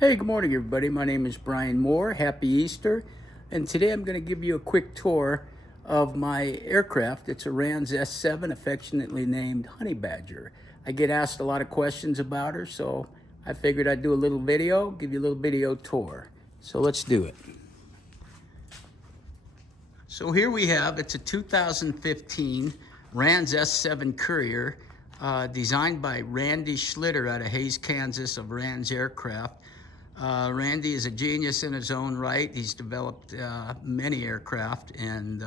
Hey, good morning, everybody. My name is Brian Moore. Happy Easter. And today I'm going to give you a quick tour of my aircraft. It's a Rans S7, affectionately named HoneyBadger. I get asked a lot of questions about her, so I figured I'd do a little video, give you a little video tour. So let's do it. So here we have, it's a 2015 Rans S7 Courier, designed by Randy Schlitter out of Hays, Kansas, of Rans Aircraft. Randy is a genius in his own right. He's developed many aircraft, and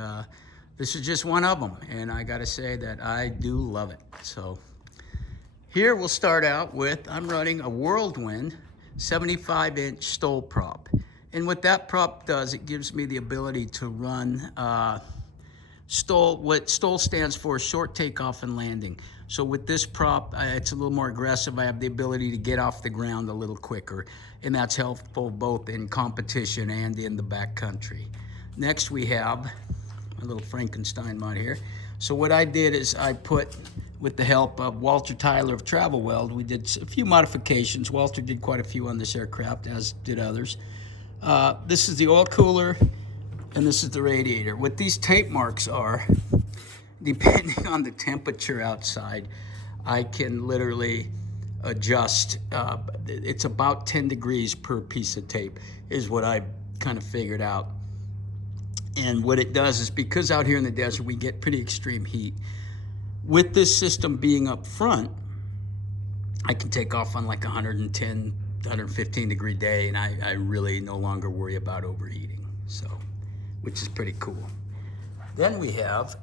this is just one of them. And I gotta say that I do love it. So here we'll start out with, I'm running a Whirlwind 75-inch STOL prop. And what that prop does, it gives me the ability to run STOL. What STOL stands for, short takeoff and landing. So with this prop, it's a little more aggressive. I have the ability to get off the ground a little quicker, and that's helpful both in competition and in the backcountry. Next we have my little Frankenstein mod here. So what I did is I put, with the help of Walter Tyler of Travel Weld, we did a few modifications. Walter did quite a few on this aircraft, as did others. This is the oil cooler, and this is the radiator. What these tape marks are, depending on the temperature outside, I can literally adjust. It's about 10 degrees per piece of tape is what I kind of figured out. And what it does is, because out here in the desert we get pretty extreme heat, with this system being up front, I can take off on like 110, 115 degree day, and I really no longer worry about overheating, so, which is pretty cool. Then we have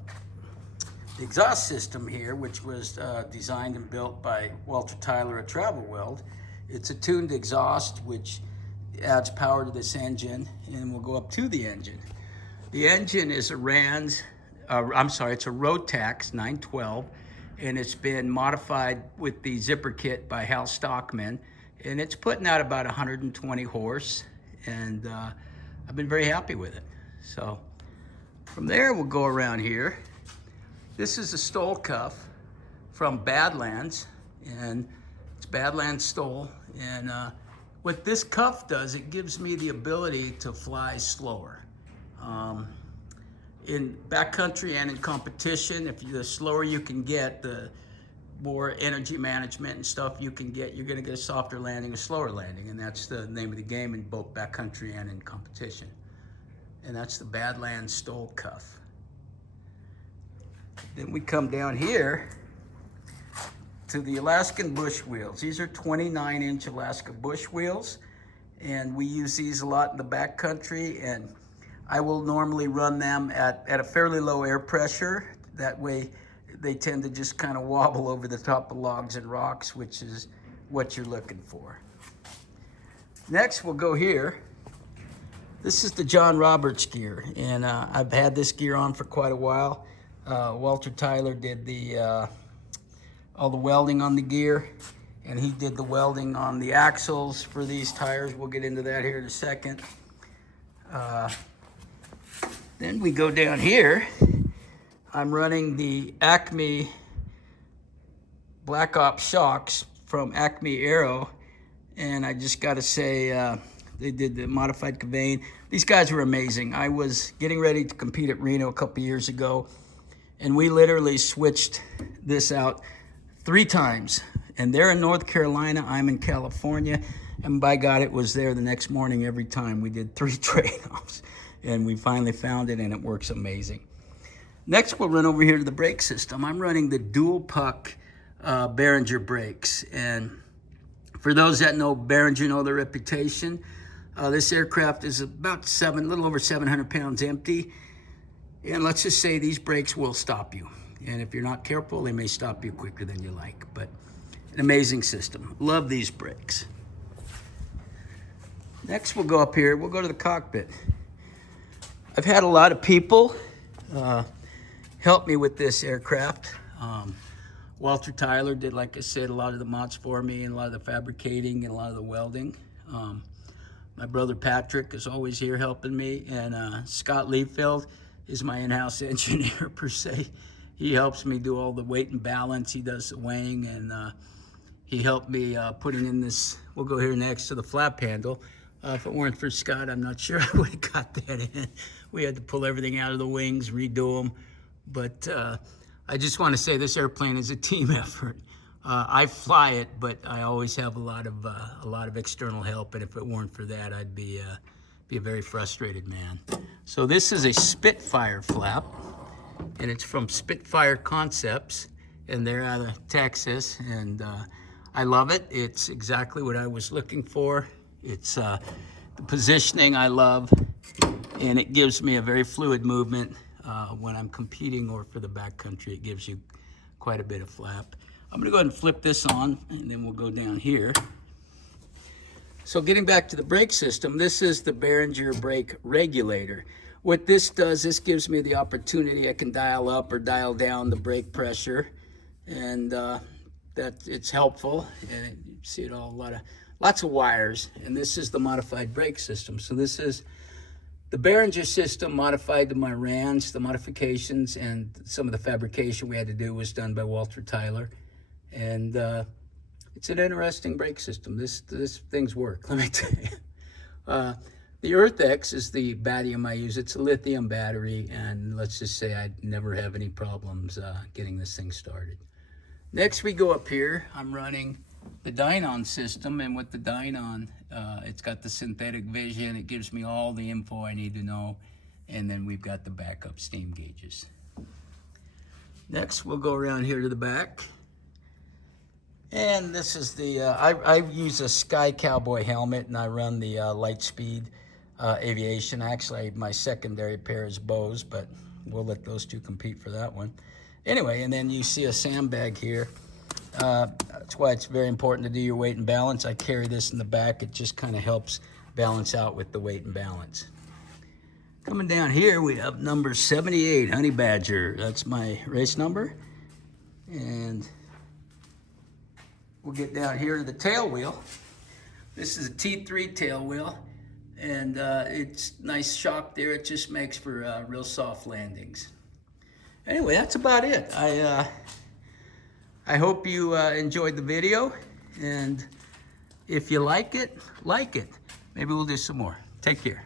the exhaust system here, which was designed and built by Walter Tyler at Travel Weld. It's a tuned exhaust, which adds power to this engine, and we'll go up to the engine. The engine is a Rans, it's a Rotax 912, and it's been modified with the zipper kit by Hal Stockman, and it's putting out about 120 horse, and I've been very happy with it. So from there, we'll go around here. This is a STOL cuff from Badlands, and it's Badlands STOL. And what this cuff does, it gives me the ability to fly slower. In backcountry and in competition, the slower you can get, the more energy management and stuff you can get, you're gonna get a softer landing, a slower landing, and that's the name of the game in both backcountry and in competition. And that's the Badlands STOL cuff. Then we come down here to the Alaskan bush wheels. These are 29-inch Alaska bush wheels, and we use these a lot in the backcountry, and I will normally run them at a fairly low air pressure. That way they tend to just kind of wobble over the top of logs and rocks, which is what you're looking for. Next, we'll go here. This is the John Roberts gear, and I've had this gear on for quite a while. Walter Tyler did all the welding on the gear, and he did the welding on the axles for these tires. We'll get into that here in a second. Then we go down here. I'm running the Acme Black Ops shocks from Acme Aero, and I just got to say, they did the modified conveying. These guys were amazing. I was getting ready to compete at Reno a couple years ago, and we literally switched this out 3 times. And they're in North Carolina, I'm in California, and by God, it was there the next morning every time. We did 3 trade-offs, and we finally found it, and it works amazing. Next, we'll run over here to the brake system. I'm running the dual puck Behringer brakes, and for those that know Behringer, know their reputation. This aircraft is about a little over 700 pounds empty. And let's just say these brakes will stop you. And if you're not careful, they may stop you quicker than you like. But an amazing system. Love these brakes. Next, we'll go up here. We'll go to the cockpit. I've had a lot of people help me with this aircraft. Walter Tyler did, like I said, a lot of the mods for me, and a lot of the fabricating and a lot of the welding. My brother Patrick is always here helping me, and Scott Liefeld is my in-house engineer per se. He helps me do all the weight and balance. He does the weighing, and He helped me putting in this, we'll go here next to the flap handle. If it weren't for Scott, I'm not sure I would have got that in. We had to pull everything out of the wings, redo them. But I just want to say this airplane is a team effort. I fly it, but I always have a lot of external help, and if it weren't for that, I'd be a very frustrated man. So this is a Spitfire flap, and it's from Spitfire Concepts, and they're out of Texas, and I love it. It's exactly what I was looking for. It's the positioning I love, and it gives me a very fluid movement when I'm competing or for the backcountry. It gives you quite a bit of flap. I'm gonna go ahead and flip this on, and then we'll go down here. So getting back to the brake system, this is the Behringer brake regulator. What this does, this gives me the opportunity, I can dial up or dial down the brake pressure, and that it's helpful. And you see it all, lots of wires, and this is the modified brake system. So this is the Behringer system modified to my Rans. The modifications and some of the fabrication we had to do was done by Walter Tyler. And it's an interesting brake system. This thing's work, let me tell you. The EarthX is the Batium I use. It's a lithium battery, and let's just say I'd never have any problems getting this thing started. Next we go up here. I'm running the Dynon system, and with the Dynon, it's got the synthetic vision. It gives me all the info I need to know, and then we've got the backup steam gauges. Next we'll go around here to the back. And this is the, I use a Sky Cowboy helmet, and I run the Lightspeed Aviation. Actually, my secondary pair is Bose, but we'll let those two compete for that one. Anyway, and then you see a sandbag here. That's why it's very important to do your weight and balance. I carry this in the back. It just kind of helps balance out with the weight and balance. Coming down here, we have number 78, HoneyBadger. That's my race number. And we'll get down here to the tail wheel. This is a T3 tail wheel, and it's nice shock there. It just makes for real soft landings. Anyway, that's about it. I hope you enjoyed the video, and if you like it, like it. Maybe we'll do some more. Take care.